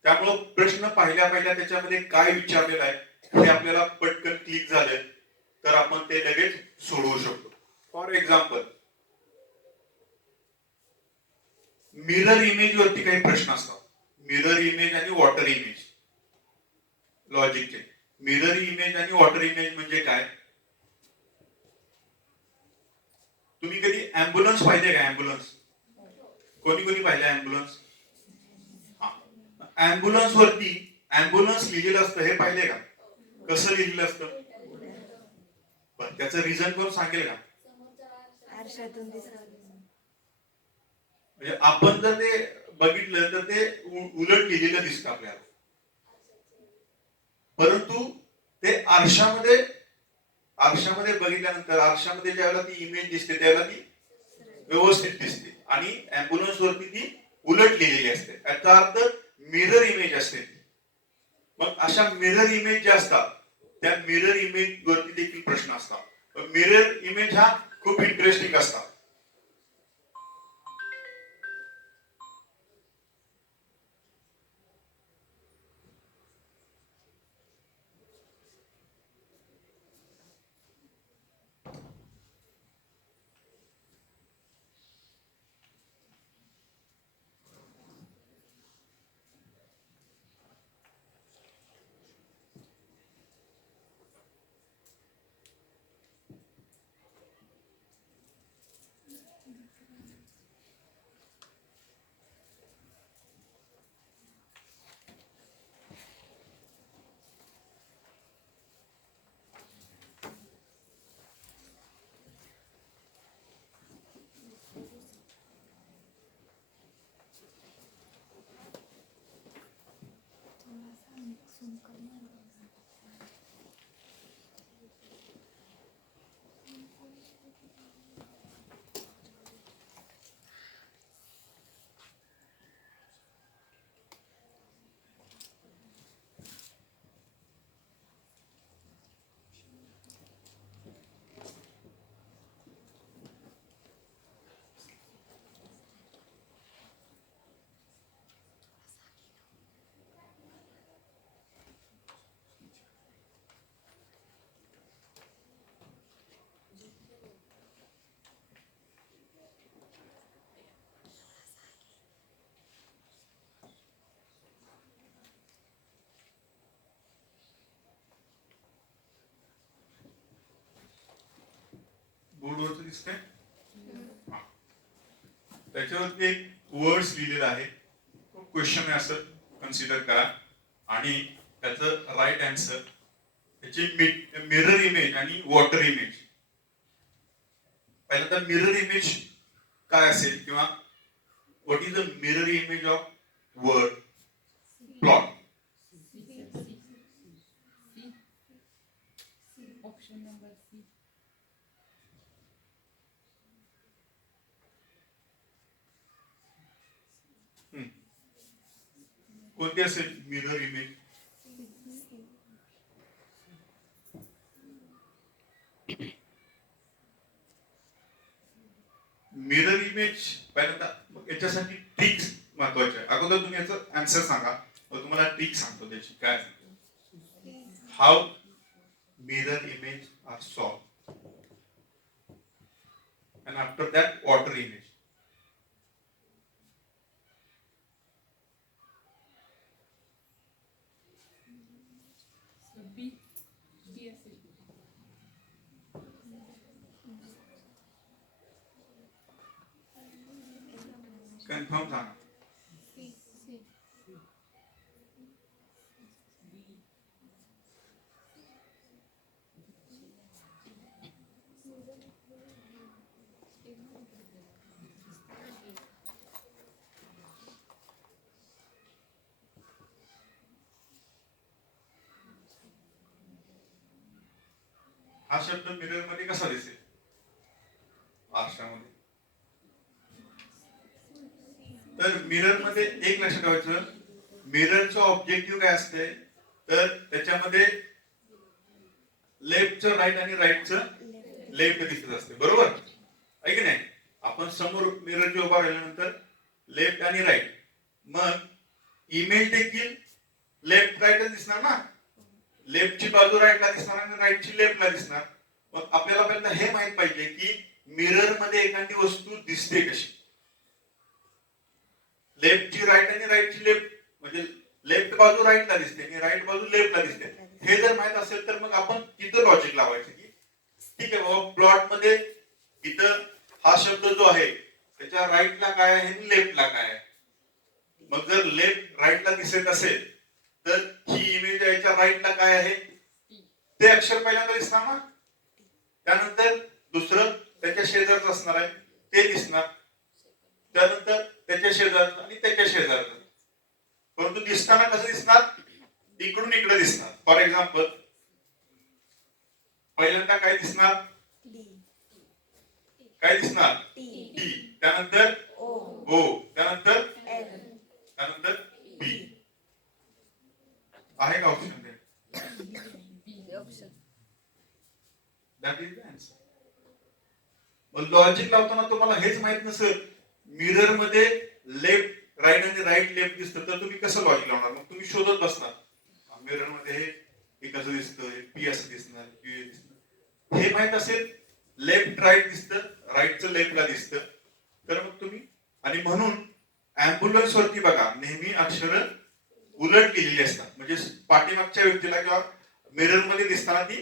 त्यामुळं प्रश्न पहिल्या त्याच्यामध्ये काय विचारलेलं आहे हे आपल्याला पटकन क्लिक झालं तर आपण ते लगेच सोडवू शकतो. फॉर एक्झाम्पल मिरर इमेज वरती काही प्रश्न असतात. मिरर इमेज आणि वॉटर इमेज लॉजिकचे. मिरर इमेज आणि वॉटर इमेज म्हणजे काय? तुम्ही कधी अँब्युलन्स पाहिजे का? कोणी पाहिले अँब्युलन्स? अँब्युलन्स वरती अँब्युलन्स लिहिलेलं असतं हे पाहिले का? कसं लिहिलेलं असतं? पण त्याचं रिझन कोण सांगेल का? म्हणजे आपण जर ते बघितलं तर ते उलट लिहिलेलं दिसतं आपल्याला. परंतु ते आरशामध्ये बघितल्यानंतर आरशामध्ये ज्यावेळेला ती इमेज दिसते त्यावेळेला ती व्यवस्थित दिसते आणि अँब्युलन्स वरती ती उलट लिहिलेली असते. याचा अर्थ मिरर इमेज असते. मग अशा मिरर इमेज ज्या असतात त्या मिरर इमेज वरती देखील प्रश्न असतात. मिरर इमेज हा खूप इंटरेस्टिंग असतात. दिसतंय? हा. त्याच्यावरती एक वर्ड्स लिहिलेला आहे, क्वेश्चन आहे असं कन्सिडर करा आणि त्याचं राईट आन्सर, त्याची मिरर इमेज आणि वॉटर इमेज. पहिल्यांदा मिरर इमेज काय असेल किंवा what is the mirror image of word plot? Option number C. कोणती असेल मिरर इमेज? मिरर इमेज पहिल्यांदा याच्यासाठी ट्रिक्स महत्वाचे आहे. अगोदर तुम्ही याचं आन्सर सांगा, मग तुम्हाला ट्रिक सांगतो त्याची काय. How mirror image are solve and after that water image. B B असेल. कन्फर्म सांगा. हा शब्द मिरर मध्ये कसा दिसेल आरशामध्ये? तर मिरर मध्ये एक लक्षात ठेवायचं, मिररचं ऑब्जेक्टिव्ह काय असते, तर त्याच्यामध्ये लेफ्टचं राईट आणि राईटचं लेफ्ट दिसत असते, बरोबर आहे की नाही? आपण समोर मिररच्या उभा राहिल्यानंतर लेफ्ट आणि राईट, मग इमेज देखील लेफ्ट राईटच दिसणार ना. लेफ्टची बाजू राईटला दिसणार आणि राईटची लेफ्टला दिसणार. मग आपल्याला पहिल्यांदा हे माहित पाहिजे की मिरर मध्ये एखादी वस्तू दिसते कशी. लेफ्टची राईट आणि राईटची लेफ्ट, म्हणजे लेफ्ट बाजू राईटला दिसते आणि राईट बाजू लेफ्टला दिसते. हे जर माहित असेल तर मग आपण तिथं लॉजिक लावायचं की ठीक आहे बाबा, प्लॉट मध्ये इथं हा शब्द जो आहे त्याच्या राईटला काय आहे आणि लेफ्टला काय आहे. मग जर लेफ्ट राईटला दिसत असेल तर ही इमेज याच्या राईटला काय आहे ते अक्षर पहिल्यांदा दिसणार ना. त्यानंतर दुसरं त्याच्या शेजारचं असणार आहे ते दिसणार, त्यानंतर त्याच्या शेजारचं आणि त्याच्या शेजारचं. परंतु दिसताना कसं दिसणार, इकडून इकडे दिसणार. फॉर एक्झाम्पल पहिल्यांदा काय दिसणार, काय दिसणार टी, त्यानंतर ओ, त्यानंतर त्यानंतर बी. आहे का ऑप्शन ते? That is the answer. Logic लावताना तुम्हाला हेच माहित नसेल मिरर मध्ये लेफ्ट राईट आणि राईट लेफ्ट दिसतं तर तुम्ही कसं लॉजिक लावणार? मग तुम्ही शोधत बसणार मिरर मध्ये हे कसं दिसतं, पी असं दिसणार, क्यू दिसणार. हे माहित असेल लेफ्ट राईट दिसतं, राईटचं लेफ्टला दिसतं, तर मग तुम्ही. आणि म्हणून अँब्युलन्स वरती बघा नेहमी अक्षर उलट केलेली असतात, म्हणजे पाठीमागच्या व्यक्तीला किंवा मिरर मध्ये दिसताना ती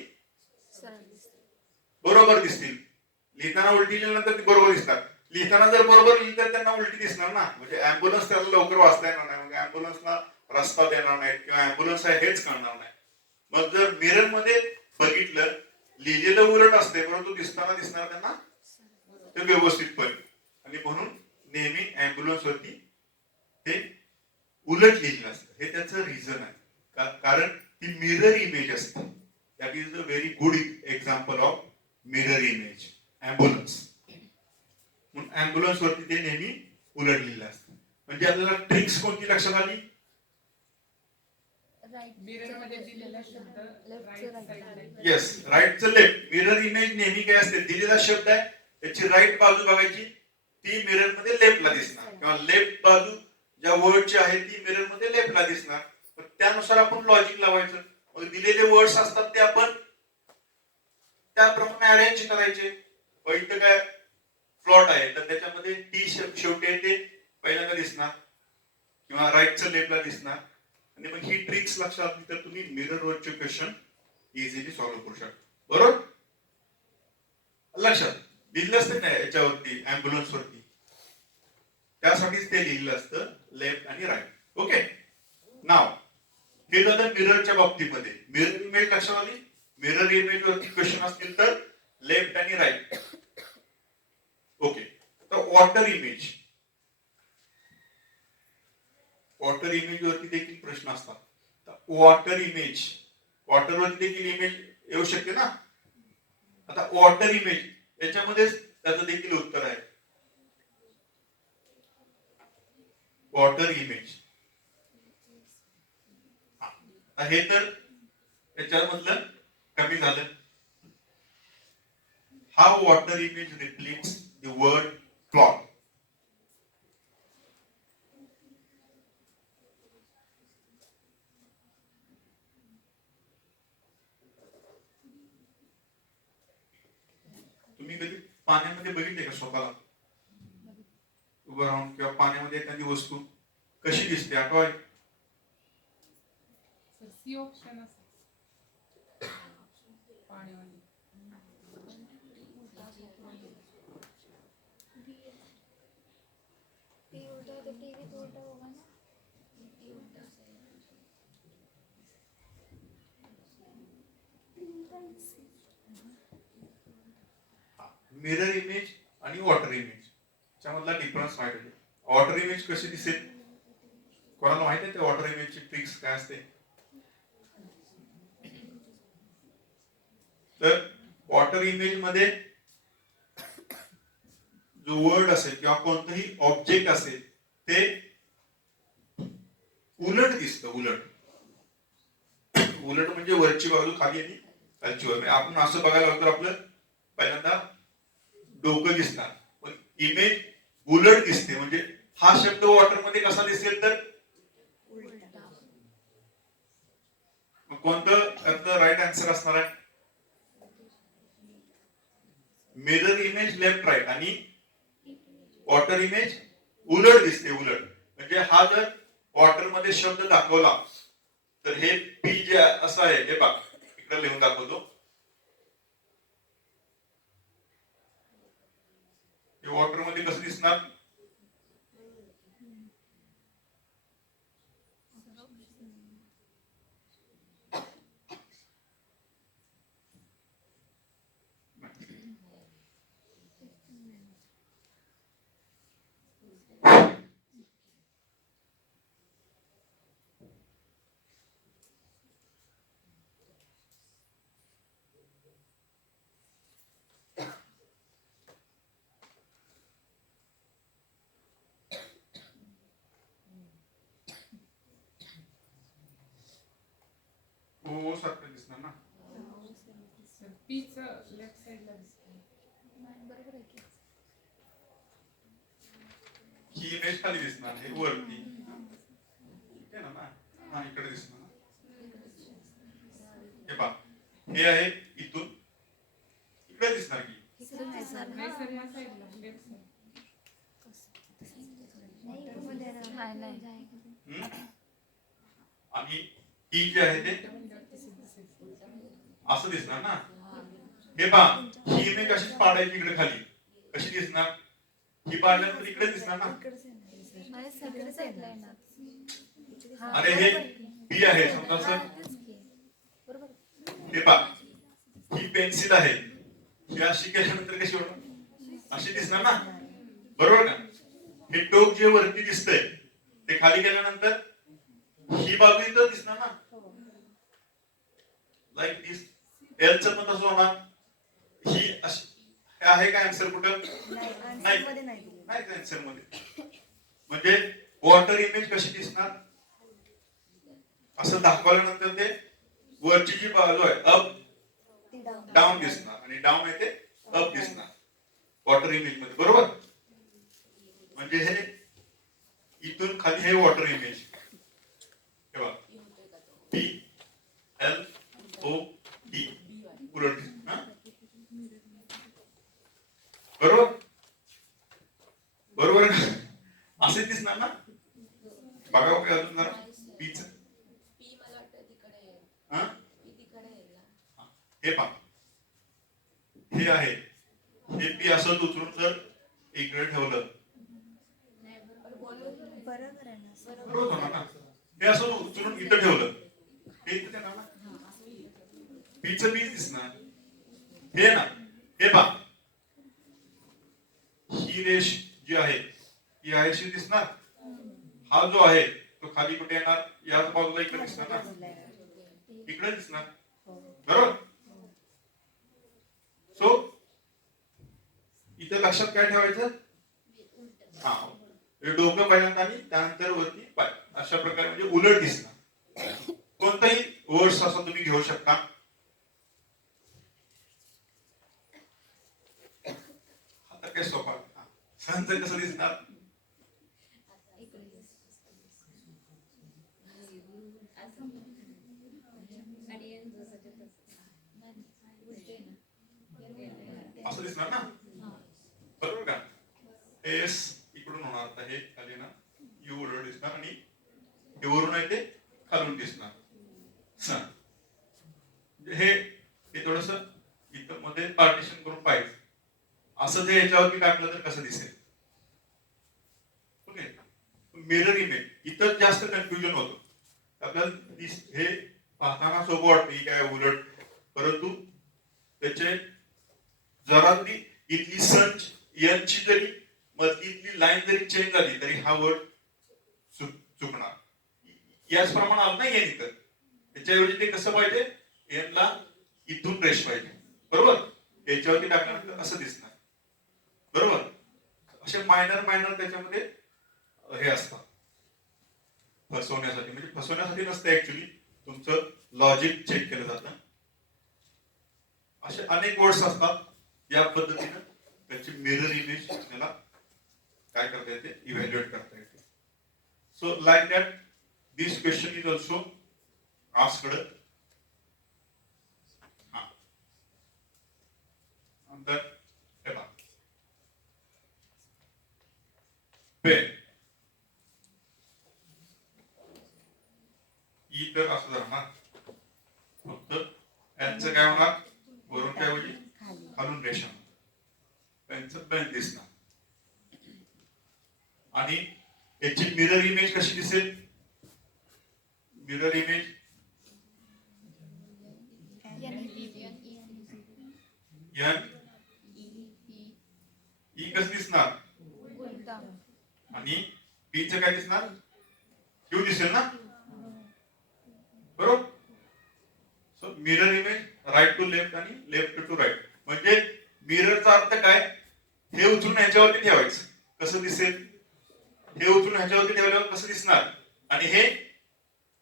बरोबर दिसतील, लिहिताना उलटी लिहिल्यानंतर ती बरोबर दिसतात. लिहिताना जर बरोबर लिहिली तर त्यांना उलटी दिसणार ना. म्हणजे अँब्युलन्स त्याला लवकर वाचता येणार नाही, म्हणजे अँब्युलन्सला रस्ता देणार नाही किंवा अँब्युलन्स आहे हेच कळणार नाही. मग जर मिरर मध्ये बघितलं लिहिलेलं उलट असते परंतु दिसताना दिसणार त्यांना ते व्यवस्थितपणे. आणि म्हणून नेहमी अँब्युलन्स वरती ते उलट लिहिलेलं असतं. हे त्याचं रिझन आहे, कारण ती मिरर इमेज असते. That is the very good example of mirror image ambulance. म्हणून अँब्युलन्स वरती ते नेहमी उलट लिहिलेलं असतं. म्हणजे आपल्याला ट्रिक्स कोणती लक्षात आली? मिरर मध्ये दिलेला शब्द राईट साइडला, येस, राईटचं लेफ्ट. मिरर इमेज नेहमी काय असते, दिलेला शब्द आहे त्याची राईट बाजू बघायची, ती मिरर मध्ये लेफ्टला दिसणार, किंवा लेफ्ट बाजू ज्या वर्डची आहे ती मिरर मध्ये लेफ्टला दिसणार. त्यानुसार आपण लॉजिक लावायचं. मग दिलेले वर्ड्स असतात ते आपण त्याप्रमाणे अरेंज करायचे. इथं काय प्लॉट आहे तर त्याच्यामध्ये टी शेवटी आहे ते पहिल्यांदा दिसणार किंवा राईटचं लेफ्टला दिसणार. आणि मग ही ट्रिक्स लक्षात असली तर तुम्ही मिरर वरचे क्वेश्चन इझिली सॉल्व्ह करू शकता, बरोबर? लक्षात लिहिलं असतं ना याच्यावरती अँब्युलन्स वरती, त्यासाठीच ते लिहिलं असतं लेफ्ट आणि राईट. ओके, नाव हे झालं मिररच्या बाबतीमध्ये. मिरर इमेज लक्षात आली. मिरर इमेज वरती क्वेश्चन असतील तर लेफ्ट आणि राईट. ओके, तर वॉटर इमेज, वॉटर इमेज वरती देखील प्रश्न असतात. वॉटर इमेज, वॉटर वरती देखील इमेज येऊ शकते ना. आता वॉटर इमेज याच्यामध्येच त्याचं देखील उत्तर आहे. वॉटर इमेज हे तर याच्यामधलं कमी झालं. How water image reflects the word plot. तुम्ही कधी पाण्यामध्ये बघितले का स्वतःला उभं राहून, किंवा पाण्यामध्ये एखादी वस्तू कशी दिसते आठवाय? सी ऑप्शन पाण्यामध्ये मिरर इमेज आणि वॉटर इमेज त्यामधला डिफरन्स माहिती आहे. वॉटर इमेज कशी दिसेल, कोणाला माहिती आहे ते वॉटर इमेजची ट्रिक्स काय असते? तर वॉटर इमेज मध्ये जो वर्ड असेल किंवा कोणतंही ऑब्जेक्ट असेल ते उलट दिसतं. उलट उलट म्हणजे वरची बाजू खाली आणि खालची वर. आपण असं बघायला लागलो तर आपलं पहिल्यांदा डोकं दिसणार, पण इमेज उलट दिसते. म्हणजे हा शब्द वॉटर मध्ये कसा दिसेल तर कोणतं त्यातलं राईट आन्सर असणार आहे? मिरर इमेज लेफ्ट राईट आणि वॉटर इमेज उलट दिसते. उलट म्हणजे हा जर वॉटर मध्ये शब्द दाखवला तर हे पी जे असं आहे हे बघ इकडे लिहून दाखवतो. हे वॉटर मध्ये कसं दिसणार? ओ सारखं दिसणार ना. पीच लेफ्ट साइडला ही इमेज खाली दिसणार, हे वरती. ठीक आहे ना. हा इकडे दिसणार. हे पहा, हे आहे इथून इकडे दिसणार की नाही सर या साइडला लेफ्ट आणि ही जे आहे ते असं दिसणार ना. हे पहा, ही इमेज अशीच पाडायची इकडे खाली, कशी दिसणार? ही पाडल्यानंतर इकडे दिसणार ना. अरे हे पी आहे समजा सर. हे पहा, ही पेन्सिल आहे, ही अशी केल्यानंतर कशी होणार? अशी दिसणार ना, बरोबर का? हे टोक जे वरती दिसतंय ते खाली गेल्यानंतर ही बाजू इथं दिसणार ना, लाईक दिस. एलचं पण तसं होणार. ही अशी आहे का आन्सर कुठं? नाही आन्सर मध्ये. म्हणजे वॉटर इमेज कशी दिसणार? असं दाखवल्यानंतर ते वरची जी बाजू आहे अप डाऊन दिसणार आणि डाऊन आहे ते अप दिसणार वॉटर इमेज मध्ये, बरोबर? म्हणजे हे इथून खाली हे वॉटर इमेज. हे बघा, पी एल ओ टी उलट. बरोबर बरोबर असेच दिसणार ना. बघा काय अजून जरा पीच. हे पहा, हे आहे हे पी असं उचलून जर इकडे ठेवलं बरोबर आहे ना सर. बरोबर होणार ना. हे असं उचलून इथं ठेवलं हे इथं देणार ना. पीचं पी दिसणार. हे ना हे पा ही रेष जी आहे ही आहेशी दिसणार. हा जो आहे तो खाली कुठे येणार या बाजूला इकडे दिसणार ना. इकडे दिसणार बरोबर. सो इथं लक्षात काय ठेवायचं. हा हे डोकं पहिल्यांदा आणि त्यानंतर वरती पाय अशा प्रकारे म्हणजे उलट दिसणार. कोणताही वर्ड्स असा तुम्ही घेऊ शकता. आता काय सोपा सहनचं कसं दिसणार. असं दिसणार ना बरोबर का. एस इकडून होणार. आता हे खाली ना यू उलट दिसणार आणि हे वरून आहे ते खालून दिसणार. हे थोडस इथं मध्ये पार्टिशन करून पाहिजे. असं जे याच्यावरती टाकलं तर कसं दिसेल. मिरर इमेज इथं जास्त कन्फ्युजन होतं. आपल्याला हे पाहताना सोपं वाटतं की काय उलट, परंतु त्याचे जरा तरी इथली संच यांची जरी मधली इथली लाईन जरी चेंज झाली तरी हा वर्ड चुकणार. याच प्रमाणे आलं नाही इथं. त्याच्याऐवजी ते कसं पाहिजे एनला इथून रेष पाहिजे बरोबर. याच्यावरती टाकल्यानंतर असं दिसणार बरोबर. असे मायनर त्याच्यामध्ये हे असतात फसवण्यासाठी. म्हणजे फसवण्यासाठी नसतं ऍक्च्युली तुमचं लॉजिक चेक केलं जातं. असे अनेक वर्ड्स असतात. या पद्धतीनं त्याची मिरर इमेज आपल्याला काय करता येते इव्हॅल्युएट करता येते. So like that this question is also asked. नंतर पेन इतर असं जाणार. फक्त यांचं काय होणार वरून काय ऐवजी खालून रेषा त्यांचं पेन दिसणार. आणि याची मिरर इमेज कशी दिसेल. मिरर इमेज ई कसं दिसणार आणि पीचं काय दिसणार क्यू दिसेल ना बरोबर. So mirror image right to left आणि लेफ्ट टू राईट. म्हणजे मिररचा अर्थ काय हे उचलून ह्याच्यावरती ठेवायचं कसं दिसेल. हे उचलून ह्याच्यावरती ठेवल्यावर कसं दिसणार आणि हे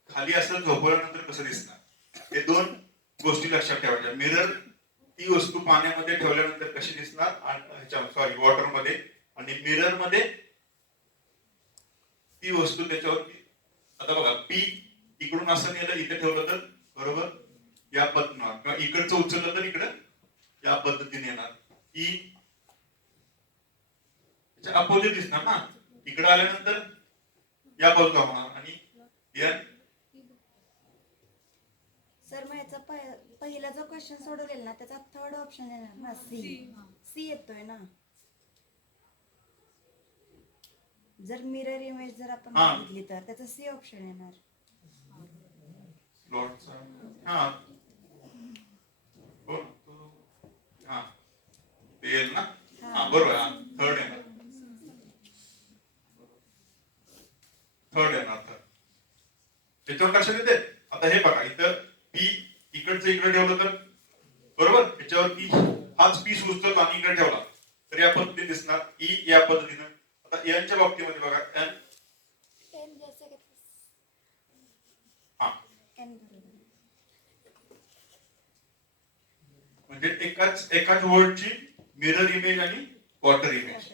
खाली असं झोपवल्यानंतर कसं दिसणार. हे दोन गोष्टी लक्षात ठेवायच्या. मिरर ती वस्तू पाण्यामध्ये ठेवल्यानंतर कशी दिसणार ह्याच्या वॉटर मध्ये. आणि मिरर मध्ये ती वस्तू त्याच्यावरती. आता बघा पी इकडून असं नेलं इथे ठेवलं तर बरोबर या पद्धतीनं किंवा इकडचं उचललं तर इकडं या पद्धतीने येणार. ई अपोजिट दिसणार ना. इकडे आल्यानंतर या बाजूला होणार आणि एन. सर मग याचा पहिला जो क्वेश्चन सोडवलेला ना त्याचा थर्ड ऑप्शन येणार ना सी येतोय ना. जर मिरर इमेज जर आपण बघितली तर त्याचा सी ऑप्शन येणार. हा येईल ना. हा बरोबर. थर्ड येणार. थर्ड येणार. त्याच्यावर लक्षात येते. आता हे बघा इथं पी इकडचं इकडे ठेवलं तर बरोबर. त्याच्यावरती हाच पी सुचतो आणि इकडे ठेवला तर या पद्धतीने दिसणार. ई या पद्धतीनं. आता एनच्या बाबतीमध्ये बघा एन म्हणजे एकाच वर्डची मिरर इमेज आणि वॉटर इमेज.